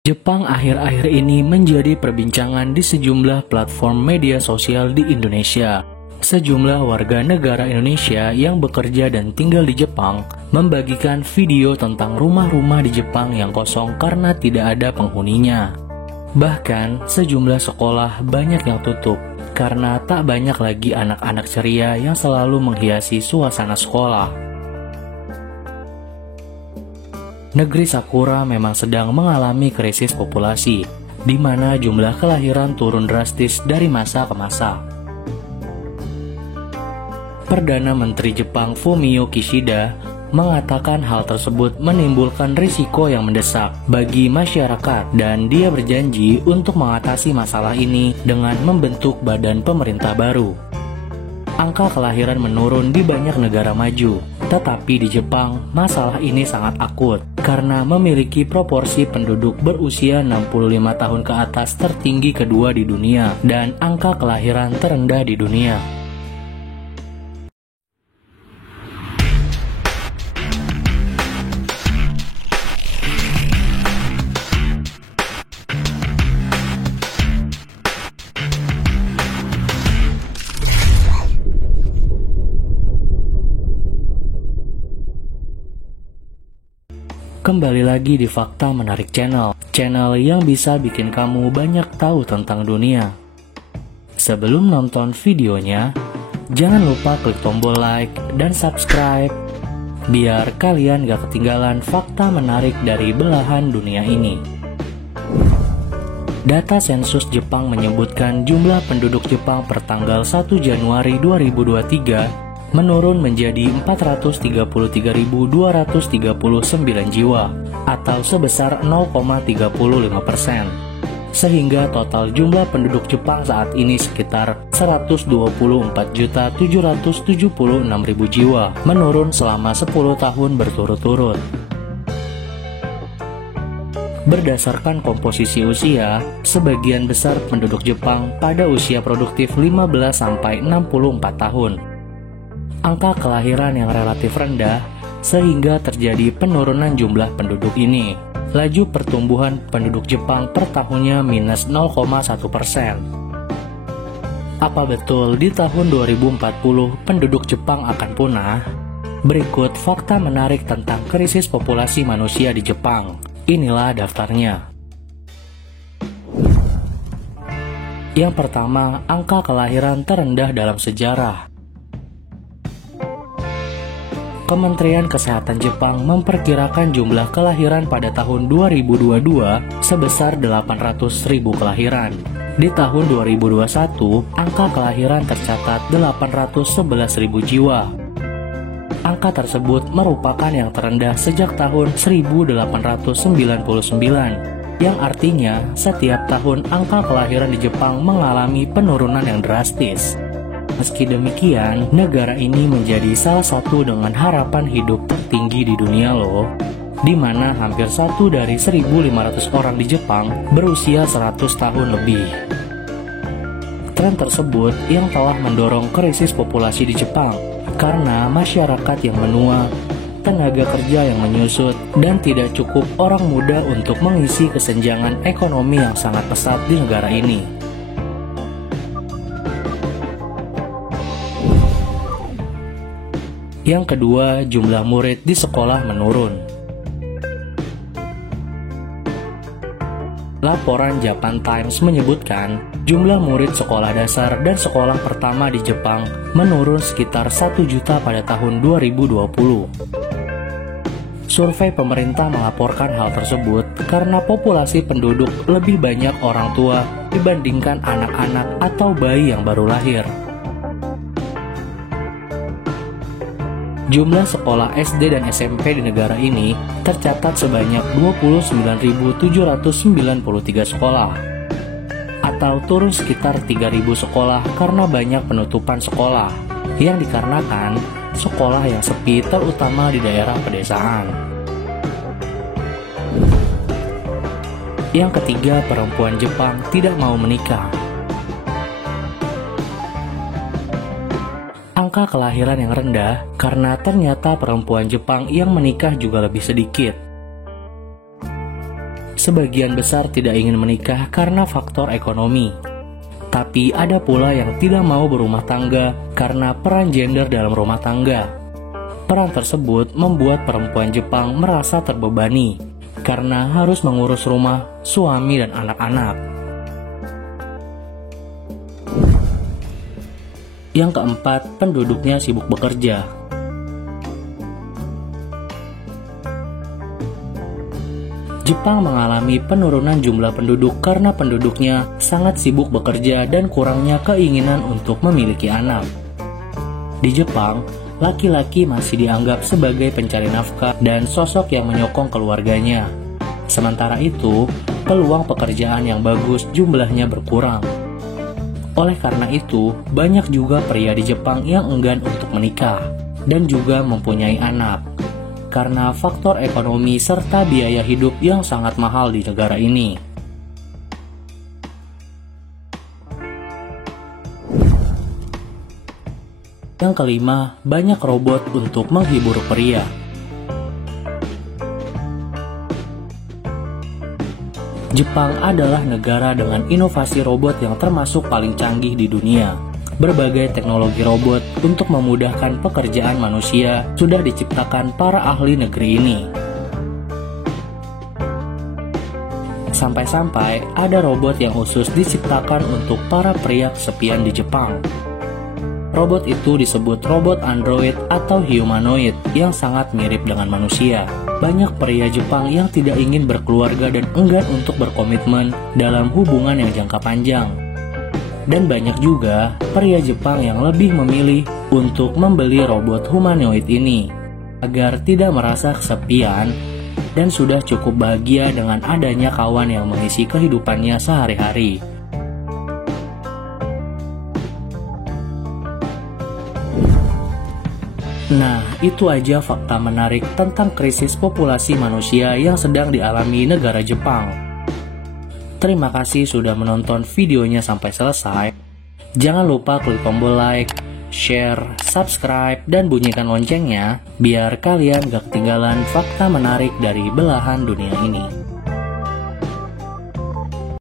Jepang akhir-akhir ini menjadi perbincangan di sejumlah platform media sosial di Indonesia. Sejumlah warga negara Indonesia yang bekerja dan tinggal di Jepang membagikan video tentang rumah-rumah di Jepang yang kosong karena tidak ada penghuninya. Bahkan, sejumlah sekolah banyak yang tutup karena tak banyak lagi anak-anak ceria yang selalu menghiasi suasana sekolah. Negeri Sakura memang sedang mengalami krisis populasi, di mana jumlah kelahiran turun drastis dari masa ke masa. Perdana Menteri Jepang Fumio Kishida mengatakan hal tersebut menimbulkan risiko yang mendesak bagi masyarakat dan dia berjanji untuk mengatasi masalah ini dengan membentuk badan pemerintah baru. Angka kelahiran menurun di banyak negara maju, tetapi di Jepang masalah ini sangat akut karena memiliki proporsi penduduk berusia 65 tahun ke atas tertinggi kedua di dunia dan angka kelahiran terendah di dunia. Kembali lagi di Fakta Menarik Channel yang bisa bikin kamu banyak tahu tentang dunia. Sebelum nonton videonya, jangan lupa klik tombol like dan subscribe, biar kalian gak ketinggalan fakta menarik dari belahan dunia ini. Data sensus Jepang menyebutkan jumlah penduduk Jepang per tanggal 1 Januari 2023 menurun menjadi 433.239 jiwa atau sebesar 0,35%, sehingga total jumlah penduduk Jepang saat ini sekitar 124.776.000 jiwa, menurun selama 10 tahun berturut-turut. Berdasarkan komposisi usia, sebagian besar penduduk Jepang pada usia produktif 15-64 tahun. Angka kelahiran yang relatif rendah, sehingga terjadi penurunan jumlah penduduk ini. Laju pertumbuhan penduduk Jepang per tahunnya minus 0,1%. Apa betul di tahun 2040 penduduk Jepang akan punah? Berikut fakta menarik tentang krisis populasi manusia di Jepang. Inilah daftarnya. Yang pertama, angka kelahiran terendah dalam sejarah. Kementerian Kesehatan Jepang memperkirakan jumlah kelahiran pada tahun 2022 sebesar 800.000 kelahiran. Di tahun 2021, angka kelahiran tercatat 811.000 jiwa. Angka tersebut merupakan yang terendah sejak tahun 1899, yang artinya setiap tahun angka kelahiran di Jepang mengalami penurunan yang drastis. Meski demikian, negara ini menjadi salah satu dengan harapan hidup tertinggi di dunia loh, di mana hampir 1 dari 1.500 orang di Jepang berusia 100 tahun lebih. Tren tersebut yang telah mendorong krisis populasi di Jepang, karena masyarakat yang menua, tenaga kerja yang menyusut, dan tidak cukup orang muda untuk mengisi kesenjangan ekonomi yang sangat pesat di negara ini. Yang kedua, jumlah murid di sekolah menurun. Laporan Japan Times menyebutkan jumlah murid sekolah dasar dan sekolah pertama di Jepang menurun sekitar 1 juta pada tahun 2020. Survei pemerintah melaporkan hal tersebut karena populasi penduduk lebih banyak orang tua dibandingkan anak-anak atau bayi yang baru lahir. Jumlah sekolah SD dan SMP di negara ini tercatat sebanyak 29.793 sekolah, atau turun sekitar 3.000 sekolah karena banyak penutupan sekolah, yang dikarenakan sekolah yang sepi terutama di daerah pedesaan. Yang ketiga, perempuan Jepang tidak mau menikah. Angka kelahiran yang rendah karena ternyata perempuan Jepang yang menikah juga lebih sedikit. sebagian besar tidak ingin menikah karena faktor ekonomi. Tapi ada pula yang tidak mau berumah tangga karena peran gender dalam rumah tangga. Peran tersebut membuat perempuan Jepang merasa terbebani karena harus mengurus rumah, suami, dan anak-anak. Yang keempat, penduduknya sibuk bekerja. Jepang mengalami penurunan jumlah penduduk karena penduduknya sangat sibuk bekerja dan kurangnya keinginan untuk memiliki anak. Di Jepang, laki-laki masih dianggap sebagai pencari nafkah dan sosok yang menyokong keluarganya. Sementara itu, peluang pekerjaan yang bagus jumlahnya berkurang. Oleh karena itu, banyak juga pria di Jepang yang enggan untuk menikah dan juga mempunyai anak, karena faktor ekonomi serta biaya hidup yang sangat mahal di negara ini. Yang kelima, banyak robot untuk menghibur pria. Jepang adalah negara dengan inovasi robot yang termasuk paling canggih di dunia. Berbagai teknologi robot untuk memudahkan pekerjaan manusia sudah diciptakan para ahli negeri ini. Sampai-sampai ada robot yang khusus diciptakan untuk para pria kesepian di Jepang. Robot itu disebut robot android atau humanoid yang sangat mirip dengan manusia. Banyak pria Jepang yang tidak ingin berkeluarga dan enggan untuk berkomitmen dalam hubungan yang jangka panjang. Dan banyak juga pria Jepang yang lebih memilih untuk membeli robot humanoid ini agar tidak merasa kesepian dan sudah cukup bahagia dengan adanya kawan yang mengisi kehidupannya sehari-hari. Nah, itu aja fakta menarik tentang krisis populasi manusia yang sedang dialami negara Jepang. Terima kasih sudah menonton videonya sampai selesai. Jangan lupa klik tombol like, share, subscribe, dan bunyikan loncengnya biar kalian gak ketinggalan fakta menarik dari belahan dunia ini.